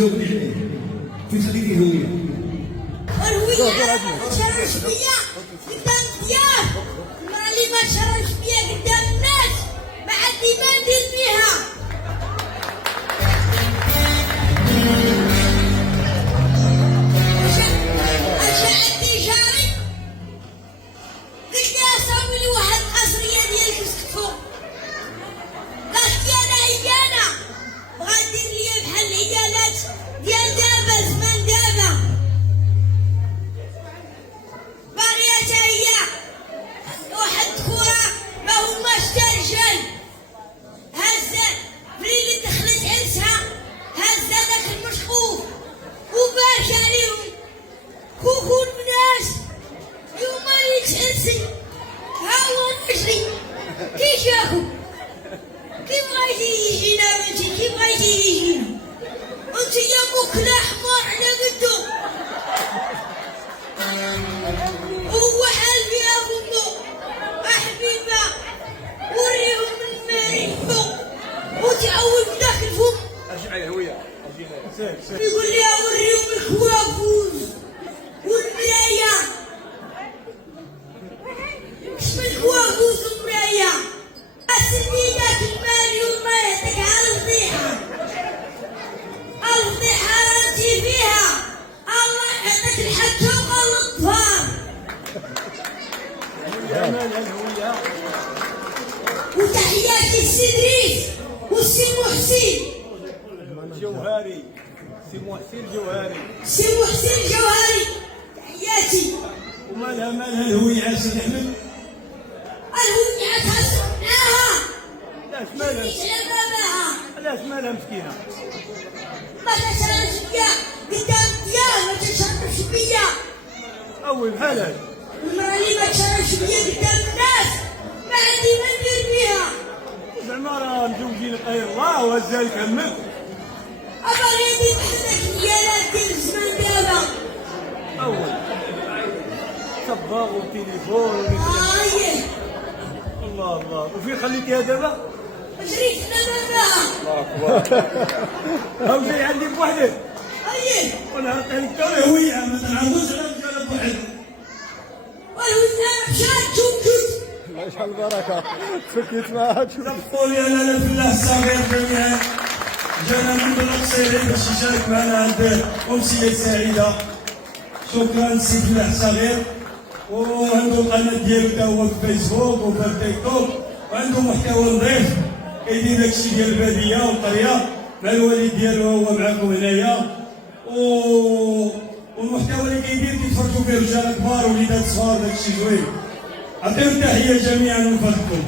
جاوبني عليه. فين خليتي الهويه؟ الهويه ما تشرش بيا قدام الضياف، المرأة اللي ما تشرش بيا قدام الناس ما عندي ما ندير بيها. أنشأ عندي جاري قلت لها صاوبي لي واحد قصرية ديال كسكتو، قالت لي أنا عيانة بغا دير لي بحال العيالات ديال دابا زمان دابا، باغية تا هي واحد الكرة ما هماش تا رجال، هازة ملي دخلت عرسها هازة داك المشقوف وباش عليهم كوكو الناس يوم اللي تحسي ها هو نجري كي شافو كي بغيتي يجينا بنتي كي بغيتي يجينا انت يا مكلا حمار على قدو هو حال فيها فمو حبيبه وريهم من ما يحبو وتعود داك الفم ارجع الهويه يقول لي اوريهم الكوافوز والمرايه، اسم الكوافوز والمرايه اسمي ذاك المال وما يعطيك على الفضيحه، الفضيحه رانتي فيها الله يعطيك الحكه والظفار. جمال الهويه. وتحياتي السي دريس والسي محسن جوهري، سي محسن جوهري. سي محسن جوهري تحياتي. ومالها الهويه عاش احمد؟ الهوية تهزمناها علاش مالها؟ باباها علاش مالها مسكينه؟ ما تشربش بيا قدام الديار ما تشربش بيا، اوي بحال هاد. المرأة اللي ما تشربش بيا قدام الناس ما عندي ما ندير بيها. زعما راه مزوجين غير الله وهزها لك همك. أبغي بحدك العيالات ديال الزمان دابا. اول صباغ وتليفون أيه الله الله. وفين خليتيها دابا؟ جريت أنا باباها. الله اكبر. هاو جاي عندي بوحدك. أيه وانا عطيتك الهويه ما تنعاودش على رجال بوحدك. والهوية مشات جوج الله يجعل البركه تفكيت معاك. قولي انا الفلاح الصغير جميعا جانا من بلد قصيري باش يشارك معنا هذه امسيه سعيده. شكرا سي فلاح صغير، وعنده القناه ديالو تا هو في فيسبوك وفي التيك توك، وعنده محتوى نظيف كيدير داكشي ديال الباديه والقريه مع الوالد ديالو هو معاكم هنايا، والمحتوى اللي كيدير كيتفرجوا فيه رجال كبار ووليدات صغار داكشي زوين. عطيهم تحيه جميعا من فضلكم.